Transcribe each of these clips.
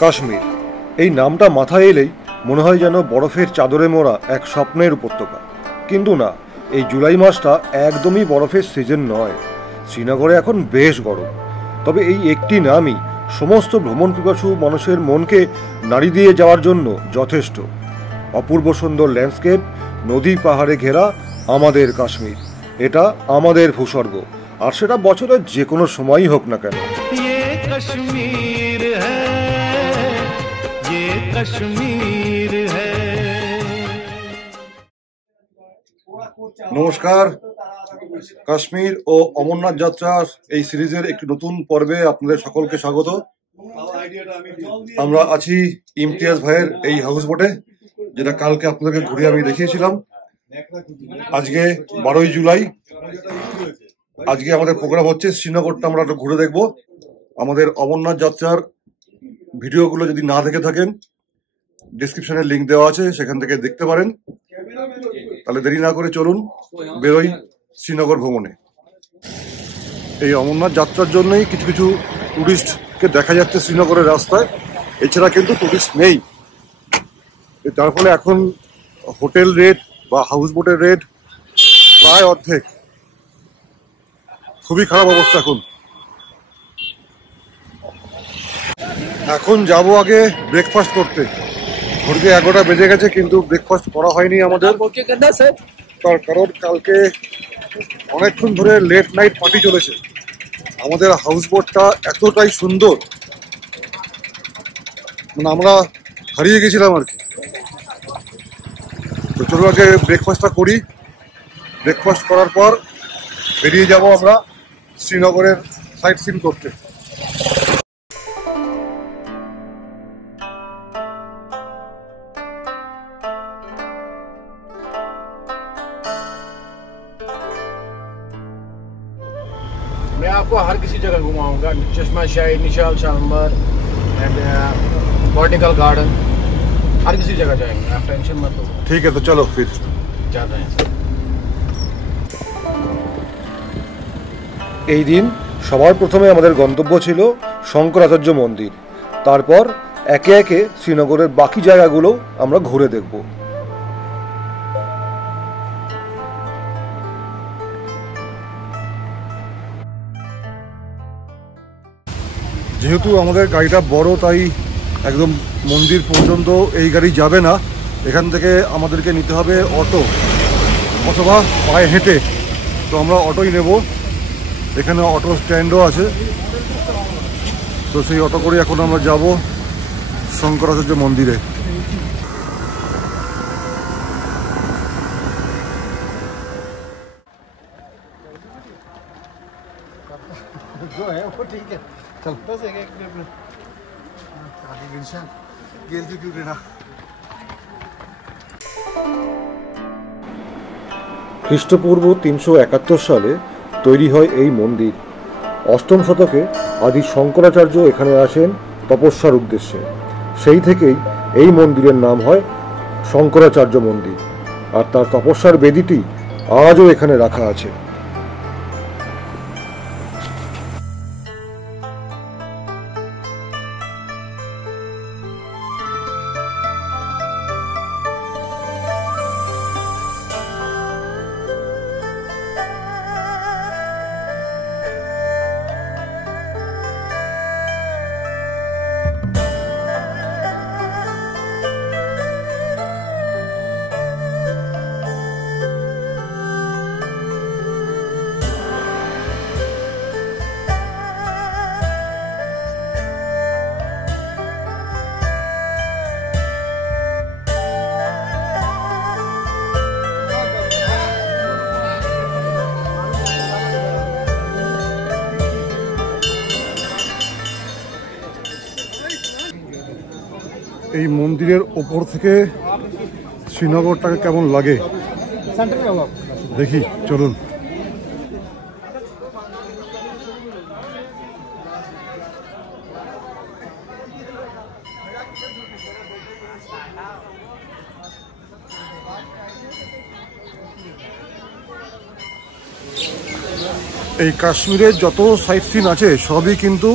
কাশ্মীর এই নামটা মাথায় এলেই মনে হয় যেন বরফের চাদরে মোড়া এক স্বপ্নের উপত্যকা। কিন্তু না, এই জুলাই মাসটা একদমই বরফের সিজন নয়। শ্রীনগরে এখন বেশ গরম, তবে এই একটি নামই সমস্ত ভ্রমণ পিপাসু মানুষের মনকে নাড়ি দিয়ে যাওয়ার জন্য যথেষ্ট। অপূর্ব সুন্দর ল্যান্ডস্কেপ, নদী পাহাড়ে ঘেরা আমাদের কাশ্মীর, এটা আমাদের ভূস্বর্গ, আর সেটা বছরের যে কোনো সময়ই হোক না কেন। নমস্কার, কাশ্মীর ও অমরনাথ যাত্রার এই সিরিজের একটি নতুন পর্বে আপনাদের সকলকে স্বাগত। আমরা আছি ইমতিয়াজ ভাইয়ের এই হাউস বোটে, যেটা কালকে আপনাদেরকে ঘুরে আমি দেখিয়েছিলাম। আজকে 12ই জুলাই, আজকে আমাদের প্রোগ্রাম হচ্ছে শ্রীনগরটা আমরা একটু ঘুরে দেখব। আমাদের অমরনাথ যাত্রার ভিডিওগুলো যদি না দেখে থাকেন, ডিসক্রিপশনে লিঙ্ক দেওয়া আছে, সেখান থেকে দেখতে পারেন। তাহলে দেরি না করে চলুন বেরোই শ্রীনগর ভ্রমণে। এই অমরনাথ যাত্রার জন্যই কিছু কিছু টুরিস্টকে দেখা যাচ্ছে শ্রীনগরের রাস্তায়, এছাড়া কিন্তু টুরিস্ট নেই। যার ফলে এখন হোটেল রেট বা হাউস বোটের রেট প্রায় অর্ধেক। খুবই খারাপ অবস্থা এখন যাব আগে ব্রেকফাস্ট করতে। ঘুরতে 11টা বেজে গেছে, কিন্তু ব্রেকফাস্ট করা হয়নি আমাদের, তার কারণ কালকে অনেকক্ষণ ধরে লেট নাইট পার্টি চলেছে। আমাদের হাউস বোটটা এতটাই সুন্দর, মানে আমরা হারিয়ে গেছিলাম আর কি। তো চলো আগে ব্রেকফাস্টটা করি, ব্রেকফাস্ট করার পর বেরিয়ে যাব আমরা শ্রীনগরের সাইট সিন করতে। मैं आपको हर किसी जगह घुमाऊंगा, चश्मा शाही, निशाल शाहमर एंड बॉटनिकल गार्डन, हर किसी जगह जाएंगे, आप टेंशन मत लो। ठीक है, तो चलो फिर जाते हैं। এই দিন সবার প্রথমে আমাদের গন্তব্য ছিল শঙ্করাচার্য মন্দির। তারপর একে একে শ্রীনগরের বাকি জায়গাগুলো আমরা ঘুরে দেখব। যেহেতু আমাদের গাড়িটা বড়, তাই একদম মন্দির পর্যন্ত এই গাড়ি যাবে না। এখান থেকে আমাদেরকে নিতে হবে অটো অথবা পায়ে হেঁটে। তো আমরা অটোই নেব, এখানে অটো স্ট্যান্ডও আছে। তো সেই অটো করে এখন আমরা যাব শঙ্করাচার্য মন্দিরে। খ্রিস্টপূর্ব 371 সালে তৈরি হয় এই মন্দির। 8ম শতকে আদি শঙ্করাচার্য এখানে আসেন তপস্যার উদ্দেশ্যে। সেই থেকেই এই মন্দিরের নাম হয় শঙ্করাচার্য মন্দির, আর তার তপস্যার বেদিটি আজও এখানে রাখা আছে। এই মন্দিরের ওপর থেকে শ্রীনগরটাকে কেমন লাগে দেখি, চলুন। এই কাশ্মীরের যত সাইট সিন আছে সবই কিন্তু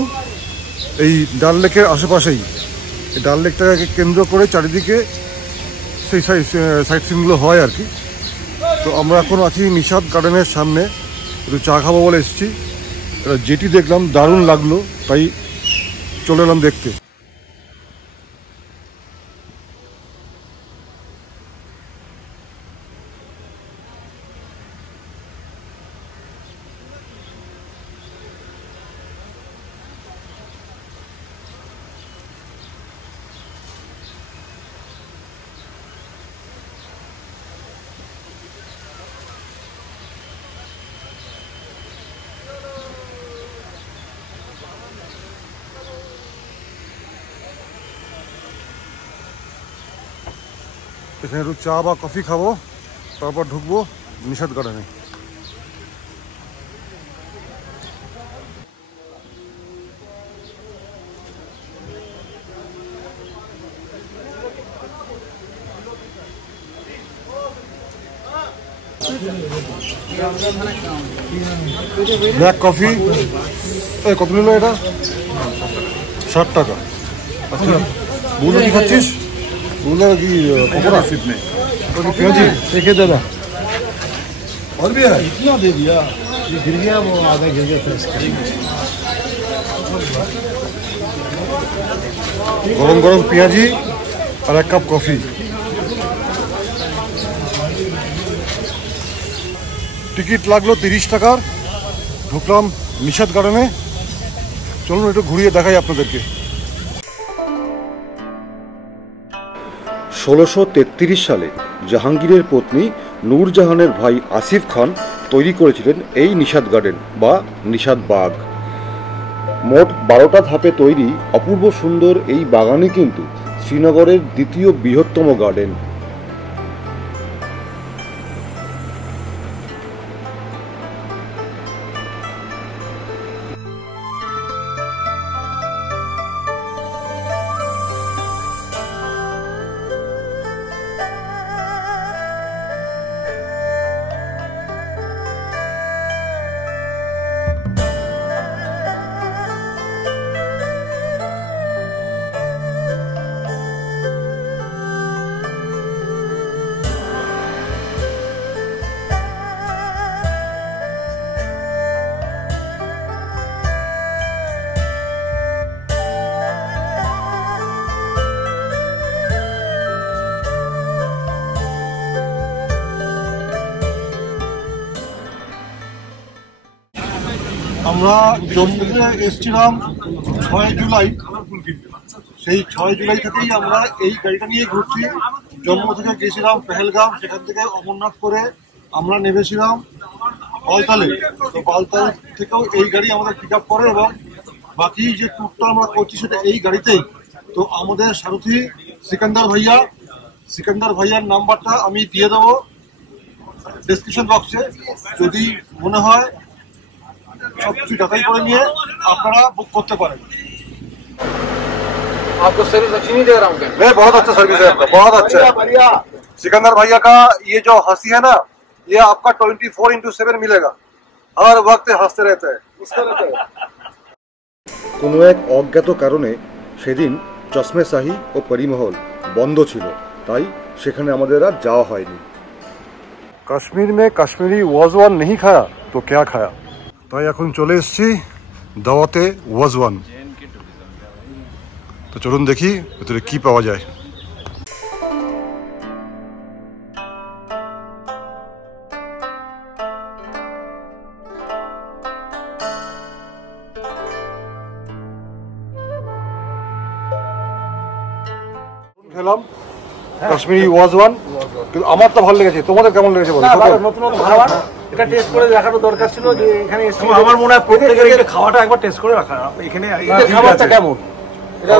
এই ডাল লেকের আশেপাশেই। ডাল লেকটাকে কেন্দ্র করে চারিদিকে সেই সাইট সিনগুলো হয় আর কি। তো আমরা এখন আছি নিশাদ গার্ডেনের সামনে, একটু চা খাবো বলে এসেছি। এটা যেটি দেখলাম দারুণ লাগলো, তাই চলে এলাম দেখতে। এখানে একটু চা বা কফি খাবো, তারপর ঢুকবো নিশাদ গার্ডেনে। ব্ল্যাক কফি কত নিল এটা? 60 টাকা। আচ্ছা, বুলো কি খাচ্ছিস? बुला कि पकौड़ा सिप में जी देखे दादा और भी है, इतना दे दिया, ये गिर गया, वो आधा गिर गया था इसका। गरम गरम पेঁয়াজি और एक कप कॉफी। टिकिट लागलो 30 টাকার। ঢুকলাম নিশাদ গার্ডেনে। চলুন একটু ঘুরিয়ে দেখাই আপনাদেরকে। 1633 সালে জাহাঙ্গীরের পত্নী নূরজাহানের ভাই আসিফ খান তৈরি করেছিলেন এই নিশাদ গার্ডেন বা নিশাদ বাগ। মোট 12টা ধাপে তৈরি অপূর্ব সুন্দর এই বাগানই কিন্তু শ্রীনগরের দ্বিতীয় বৃহত্তম গার্ডেন। আমরা জম্মুতে এসেছিলাম 6 জুলাই। সেই 6 জুলাই থেকেই আমরা এই গাড়িটা নিয়ে ঘুরছি। জম্মু থেকে গেছিলাম পেহেলগাম, সেখান থেকে অমরনাথ করে আমরা নেমেছিলাম বালতালে। তো বালতাল থেকেও এই গাড়ি আমাদের পিক আপ করে এবং বাকি যে ট্যুরটা আমরা করছি সেটা এই গাড়িতেই। তো আমাদের সারথি সিকান্দার ভাইয়ার নাম্বারটা আমি দিয়ে দেবো ডেসক্রিপশন বক্সে। যদি মনে হয় सब कुछ ढकाई করে নিয়ে আপনারা বুক করতে পারেন। आपको सर्विस अच्छी नहीं दे रहा हूँ क्या? मैं बहुत अच्छा सर्विस है आपका, बहुत अच्छा है। सिकंदर भैया का ये जो हंसी है ना, ये आपका 24/7 मिलेगा। हर वक्त हंसते रहते हैं। কোনো এক অজ্ঞাত কারণে সেদিন চশমে শাহী ও পরিমহল বন্ধ ছিল, তাই সেখানে আমাদের আর যাওয়া হয়নি। কাশ্মীর में কাশ্মীরি ওয়াজওয়ান नहीं खाया तो क्या खाया। তাই এখন চলে এসেছি দাওয়াতে ওয়াজওয়ান। তো চলুন দেখি ভেতরে কি পাওয়া যায়। খেলাম কাশ্মীরি ওয়াজওয়ান, কিন্তু আমার তো ভালো লেগেছে। তোমাদের কেমন লেগেছে বলো? নতুন নতুন খাবার, এটা টেস্ট করে দেখানো দরকার ছিল যে এখানে আমার মনে হয় প্রত্যেকের এই খাওয়াটা একবার টেস্ট করে রাখা। এখানে খাবারটা কেমন, এটা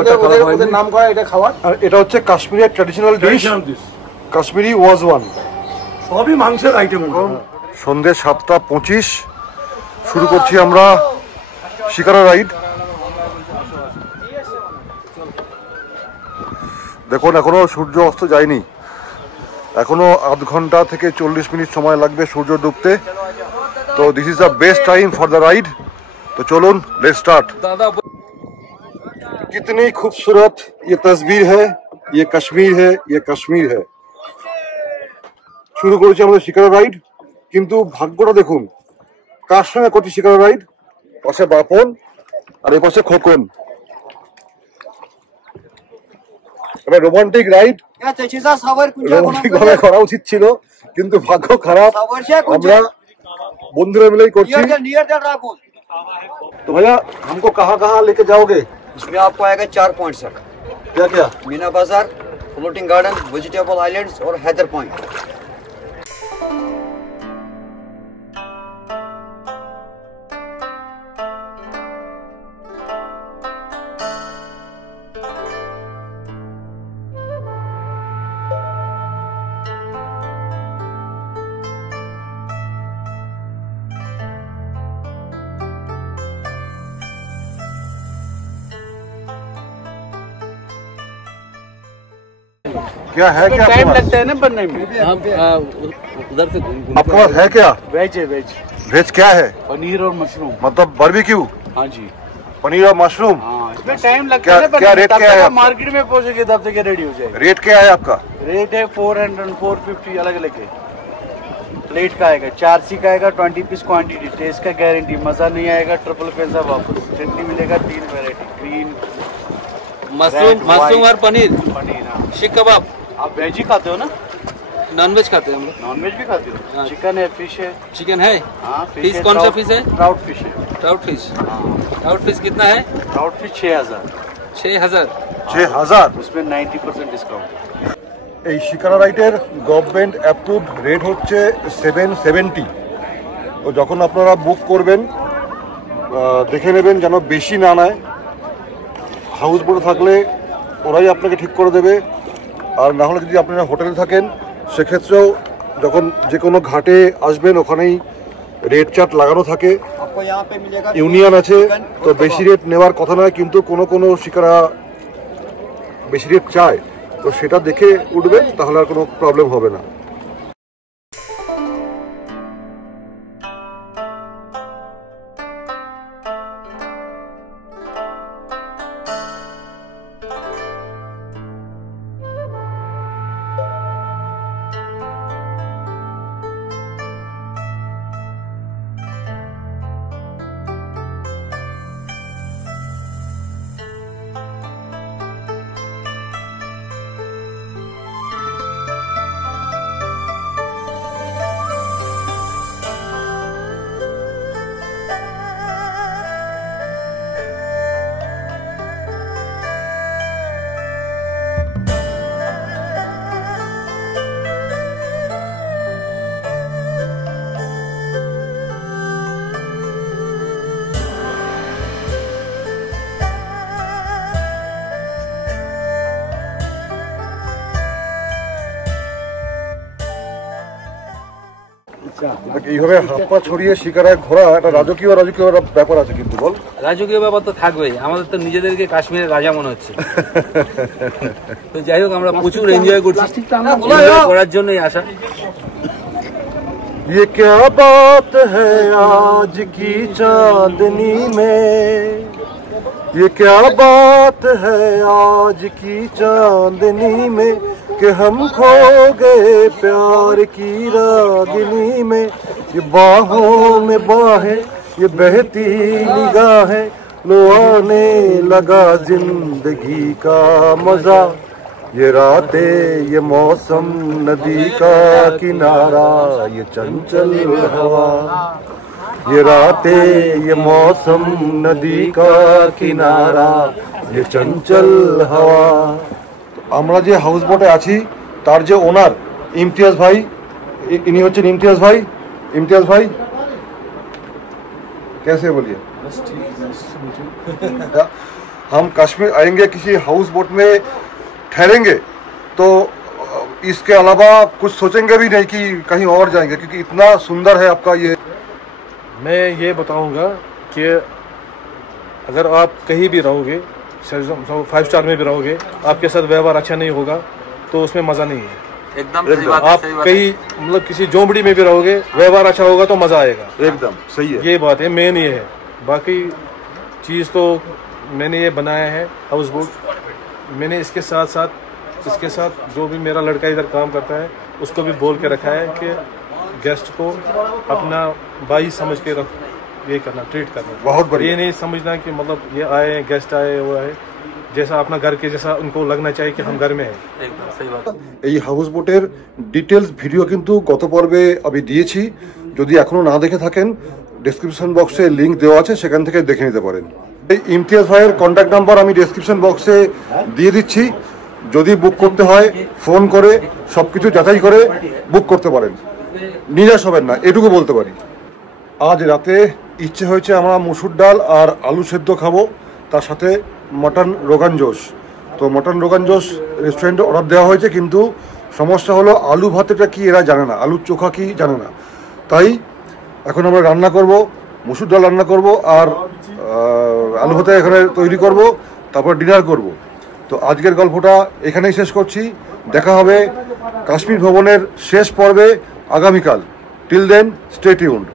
ওদের নাম করা এটা খাবার। আর এটা হচ্ছে কাশ্মীরের ট্র্যাডিশনাল ডিশ কাশ্মীরি ওয়াজওয়ান। সবই মাংসের আইটেম। সন্ধ্যে 7:25 শুরু করছি আমরা শিকারা রাইড। দেখুন এখনো সূর্য অস্ত যায়নি, এখনো আধ ঘন্টা থেকে 40 মিনিট সময় লাগবে সূর্য ডুবতে। তো this is the best time for the ride. তো চলুন লেটস স্টার্ট। कितनी खूबसूरत ये तस्वीर है, ये कश्मीर है, ये कश्मीर है। শুরু করেছি আমাদের শিকারা রাইড, কিন্তু ভাগ্যটা দেখুন কার সঙ্গে করছি শিকারা রাইড। পাশে বাপন আর এই পাশে খোকন। এবার রোমান্টিক রাইড রোমান্টিক ভাবে করা উচিত ছিল, কিন্তু ভাগ্য খারাপ, আমরা বন্ধুরা মিলেই করছি। तो भैया हमको कहाँ कहाँ लेके जाओगे? इसमें आपको आएगा 4 पॉइंट सर। क्या क्या? मीना बाजार, फ्लोटिंग गार्डन, वेजिटेबल आइलैंड्स और हैदर पॉइंट। क्या है क्या टाइम लगता है ना बनने में। हम उधर से आपके पास है क्या? वेज है, वेज वेज क्या है? पनीर और मशरूम। मतलब बारबेक्यू, हाँ जी, पनीर और मशरूम। हाँ इसमें टाइम लगता क्या- है ना बनने क्या में। रेट तब क्या तक है आप आपका? मार्केट में पहुंचेंगे तब तक रेडी हो जाएगा। रेट क्या है आपका? रेट है 400 450 अलग अलग है। प्लेट का आएगा 4C का आएगा 20 पीस क्वांटिटी। टेस्ट का गारंटी, मजा नहीं आएगा ट्रिपल पैसा वापस। चटनी मिलेगा 3 वैरायटी, ग्रीन मशरूम और पनीर, पनीर। हाँ। शीख कबाब। आप वेज ही खाते हो ना? नॉनवेज खाते हैं हम लोग। नॉन वेज भी खाते हो? हाँ। चिकन है, फिश है। चिकन है। हाँ फिश कौन सा फिश है? ट्राउट फिश है। Trout fish. ट्राउट फिश कितना है? Trout fish 6000, 6000। 6000। उसमें 90% डिस्काउंट। এই শিকারা রাইটের গভর্নমেন্ট অ্যাপ্রুভড রেট হচ্ছে 770। তো যখন আপনারা বুক করবেন দেখে নেবেন যেন বেশি না নেয়। হাউস বোটে থাকলে ওরাই আপনাকে ঠিক করে দেবে, আর না হলে যদি আপনারা হোটেলে থাকেন সেক্ষেত্রেও যখন যে কোনো ঘাটে আসবেন ওখানেই রেট চার্ট লাগানো থাকে, आपको यहाँ पे मिलेगा ইউনিয়ন আছে। তো বেশি রেট নেওয়ার কথা নয়, কিন্তু কোনো কোনো শিকারা বেশি রেট চায়, তো সেটা দেখে উঠবেন, তাহলে আর কোনো প্রবলেম হবে না। এইভাবে হাত পা ছড়িয়ে শিকারায় ঘোরা একটা রাজকীয় রাজকীয় ব্যাপার আছে, কিন্তু বল। রাজকীয় ব্যাপার তো থাকবেই, আমাদের তো নিজেদেরকে কাশ্মীরের রাজা মনে হচ্ছে। তো যাই হোক, আমরা প্রচুর এনজয় করছি, এনজয় করার জন্যই আসা। ये क्या बात है आज की चांदनी में, ये क्या बात है आज की चांदनी में, कि हम खो गए प्यार की रागिनी में। ये बाहों में बाहें, ये बहती निगाहें, लो आने लगा जिंदगी का मजा। ये रातें, ये मौसम, नदी का किनारा, ये चंचल हवा। ये रातें, ये मौसम, नदी का किनारा, ये चंचल हवा। আমরা যে হাউস বোটে আছি তার যে ওনার ইমতিয়াজ ভাই, ইনি হচ্ছেন ইমতিয়াজ ভাই। ইমতিয়াজ ভাই कैसे बोलिए? हम कश्मीर आएंगे, किसी हाउस बोट में ठहरेंगे तो इसके अलावा कुछ सोचेंगे भी नहीं कि कहीं और जाएंगे, क्योंकि इतना सुंदर है आपका ये। मैं ये बताऊंगा कि अगर आप कहीं भी रहोगे, 5 स्टार में भी रहोगे, आपके साथ व्यवहार अच्छा नहीं होगा तो उसमें मज़ा नहीं है। एकदम सही बात है, आप सही बात है। कहीं मतलब किसी झोंपड़ी में भी रहोगे, व्यवहार अच्छा होगा तो मज़ा आएगा। एकदम सही है। ये बात है, मेन ये है। बाकी चीज़ तो मैंने ये बनाया है हाउस बोट। मैंने इसके साथ जो भी मेरा लड़का इधर काम करता है उसको भी बोल के रखा है कि गेस्ट को अपना भाई समझ के ये करना, ट्रीट करना। बहुत बढ़िया। ये नहीं समझना कि मतलब ये आए गेस्ट आए वो आए, जैसा अपना घर के जैसा उनको लगना चाहिए कि हम घर में हैं। একদম সেই বাত। এই হাউস বোটের ডিটেলস ভিডিও কিন্তু গত পর্বে আমি দিয়েছি, যদি এখনো না দেখে থাকেন ডেসক্রিপশন বক্সে লিংক দেওয়া আছে, সেখান থেকে দেখে নিতে পারেন। এই ইমতিয়াজ ভাইয়ের কন্ট্যাক্ট নাম্বার আমি ডেসক্রিপশন বক্সে দিয়ে দিচ্ছি, যদি বুক করতে হয় ফোন করে সব কিছু যাচাই করে বুক করতে পারেন, নিরাশ হবেন না, এটুকু বলতে পারি। আজ রাতে ইচ্ছে হয়েছে আমরা মুসুর ডাল আর আলু সেদ্ধ খাবো, তার সাথে মটন রোগান জোশ। তো মটন রোগান জোশ রেস্টুরেন্টে অর্ডার দেওয়া হয়েছে, কিন্তু সমস্যা হলো আলু ভাতেটা কি এরা জানে না, আলুর চোখা কি জানে না। তাই এখন আমরা রান্না করব, মুসুর ডাল রান্না করব আর আলু ভাতে এখানে তৈরি করব, তারপর ডিনার করব। তো আজকের গল্পটা এখানেই শেষ করছি, দেখা হবে কাশ্মীর ভ্রমণের শেষ পর্বে আগামীকাল। Till then stay tuned.